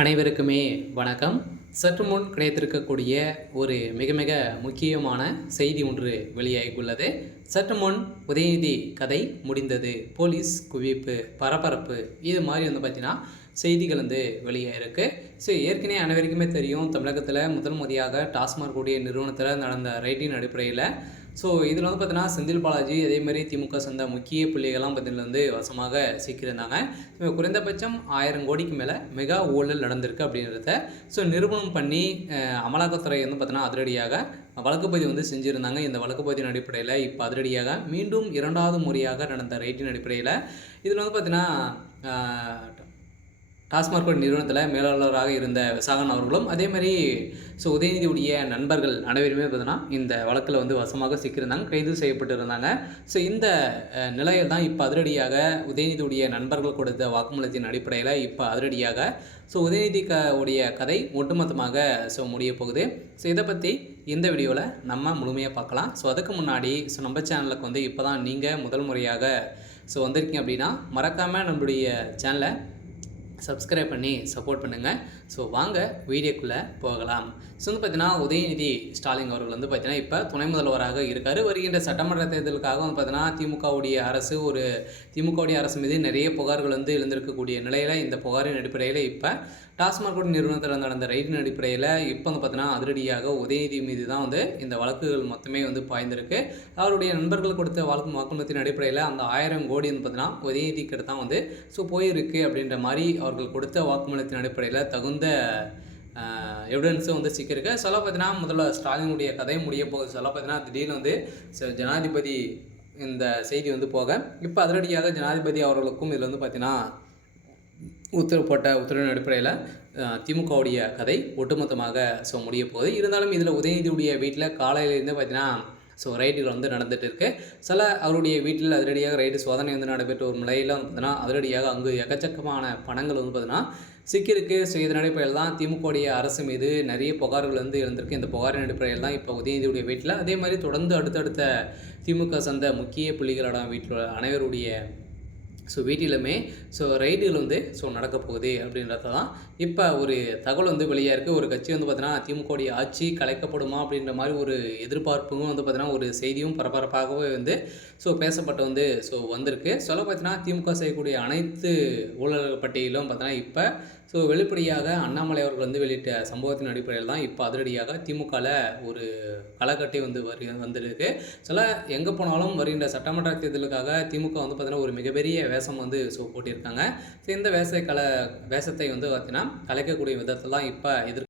அனைவருக்குமே வணக்கம். சற்று முன் கிடைத்திருக்கக்கூடிய ஒரு மிக மிக முக்கியமான செய்தி ஒன்று வெளியாகியுள்ளது. சற்று முன் உதயநிதி கதை முடிந்தது, போலீஸ் குவிப்பு, பரபரப்பு, இது மாதிரி பார்த்தீங்கன்னா செய்திகள் வெளியாகிருக்கு. ஸோ ஏற்கனவே அனைவருக்குமே தெரியும், தமிழகத்தில் முதல் முறையாக டாஸ்மாக் கூடிய நிறுவனத்தில் நடந்த ரைட்டின் அடிப்படையில் இதில் பார்த்தீங்கன்னா செந்தில் பாலாஜி அதேமாதிரி திமுக சேர்ந்த முக்கிய புள்ளிகள்லாம் பார்த்தீங்கன்னா வசமாக சிக்கியிருந்தாங்க. குறைந்தபட்சம் 1000 கோடிக்கு மேலே மெகா ஊழல் நடந்திருக்கு அப்படின்றத நிரூபணம் பண்ணி அமலாக்கத்துறை பார்த்தீங்கன்னா அதிரடியாக வழக்குப்பதிவு செஞ்சுருந்தாங்க. இந்த வழக்குப்பதிவின் அடிப்படையில் இப்போ அதிரடியாக மீண்டும் 2வது முறையாக நடந்த ரைட்டின் அடிப்படையில் இதில் பார்த்தீங்கன்னா டாஸ்மாக் நிறுவனத்தில் மேலாளராக இருந்த விசாகன் அவர்களும் அதேமாதிரி உதயநிதியுடைய நண்பர்கள் அனைவருமே பார்த்தீங்கன்னா இந்த வழக்கில் வசமாக சிக்கியிருந்தாங்க, கைது செய்யப்பட்டு இருந்தாங்க. இந்த நிலையில் தான் இப்போ அதிரடியாக உதயநிதியுடைய நண்பர்கள் கொடுத்த வாக்குமூலத்தின் அடிப்படையில் இப்போ அதிரடியாக உதயநிதி உடைய கதை ஒட்டுமொத்தமாக முடிய போகுது. இதை பற்றி இந்த வீடியோவில் நம்ம முழுமையாக பார்க்கலாம். அதுக்கு முன்னாடி நம்ம சேனலுக்கு இப்போ தான் நீங்கள் முதல் முறையாக வந்திருக்கீங்க அப்படின்னா மறக்காமல் நம்மளுடைய சேனலை சப்ஸ்கிரைப் பண்ணி சப்போர்ட் பண்ணுங்கள். வாங்க வீடியோக்குள்ளே போகலாம். பார்த்தீங்கன்னா உதயநிதி ஸ்டாலின் அவர்கள் பார்த்தீங்கன்னா இப்போ துணை முதல்வராக இருக்கார். வருகின்ற சட்டமன்ற தேர்தலுக்காக பார்த்தீங்கன்னா திமுகவுடைய அரசு மீது நிறைய புகார்கள் எழுந்திருக்கக்கூடிய நிலையில் இந்த புகாரின் அடிப்படையில் இப்போ டாஸ்மாக் நிறுவனத்தில் நடந்த ரைடின் அடிப்படையில் இப்போ பார்த்தீங்கன்னா அதிரடியாக உதயநிதி மீது தான் இந்த வழக்குகள் மொத்தமே பாய்ந்திருக்கு. அவருடைய நண்பர்கள் கொடுத்த வாக்குமூலத்தின் அடிப்படையில் அந்த 1000 கோடி பார்த்தீங்கன்னா உதயநிதி கிட்ட தான் போயிருக்கு அப்படின்ற மாதிரி அவர்கள் கொடுத்த வாக்குமூலத்தின் அடிப்படையில் தகுந்த எவிடன்ஸும் சிக்கியிருக்கு. பார்த்தீங்கன்னா முதல்ல ஸ்டாலினுடைய கதை முடிய போகுது. பார்த்தீங்கன்னா திடீர்னு ஜனாதிபதி இந்த செய்தி போக இப்போ அதிரடியாக ஜனாதிபதி அவர்களுக்கும் இதில் பார்த்தீங்கன்னா உத்தரவின் அடிப்படையில் திமுகவுடைய கதை ஒட்டுமொத்தமாக முடிய போகுது. இருந்தாலும் இதில் உதயநிதியுடைய வீட்டில் காலையிலேருந்து பார்த்தீங்கன்னா ரைடுகள் நடந்துகிட்டு இருக்குது. அவருடைய வீட்டில் அதிரடியாக ரைடு சோதனை நடைபெற்ற ஒரு நிலையில் பார்த்தீங்கன்னா அதிரடியாக அங்கு எக்கச்சக்கமான பணங்கள் பார்த்தீங்கன்னா சிக்கியிருக்கு. இதன் அடிப்படையில் தான் திமுகவுடைய அரசு மீது நிறைய புகார்கள் எழுந்திருக்கு. இந்த புகாரின் அடிப்படையில் தான் இப்போ உதயநிதியுடைய வீட்டில் அதே மாதிரி தொடர்ந்து அடுத்தடுத்த திமுக சார்ந்த முக்கிய புள்ளிகளோட வீட்டில் அனைவருடைய வீட்டிலுமே ரைடுகள் நடக்க போகுது அப்படின்றத தான் இப்போ ஒரு தகவல் வெளியாக இருக்குது. ஒரு கட்சி பார்த்தீங்கன்னா திமுகவுடைய ஆட்சி கலைக்கப்படுமா அப்படின்ற மாதிரி ஒரு எதிர்பார்ப்பும் பார்த்தீங்கன்னா ஒரு செய்தியும் பரபரப்பாகவே பேசப்பட்டு வந்திருக்கு. பார்த்தீங்கன்னா திமுக செய்யக்கூடிய அனைத்து ஊழல் பட்டியலும் பார்த்தீங்கன்னா இப்போ வெளிப்படையாக அண்ணாமலை அவர்கள் வெளியிட்ட சம்பவத்தின் அடிப்படையில் தான் இப்போ அதிரடியாக திமுகவில் ஒரு களைக்கட்டி வந்திருக்கு. எங்கே போனாலும் வருகின்ற சட்டமன்ற தேர்தலுக்காக திமுக பார்த்தீங்கன்னா ஒரு மிகப்பெரிய வேஷம் போட்டியிருக்காங்க. இந்த வேஷத்தை பார்த்தீங்கன்னா கலைக்கக்கூடிய விதத்தில் தான் இப்போ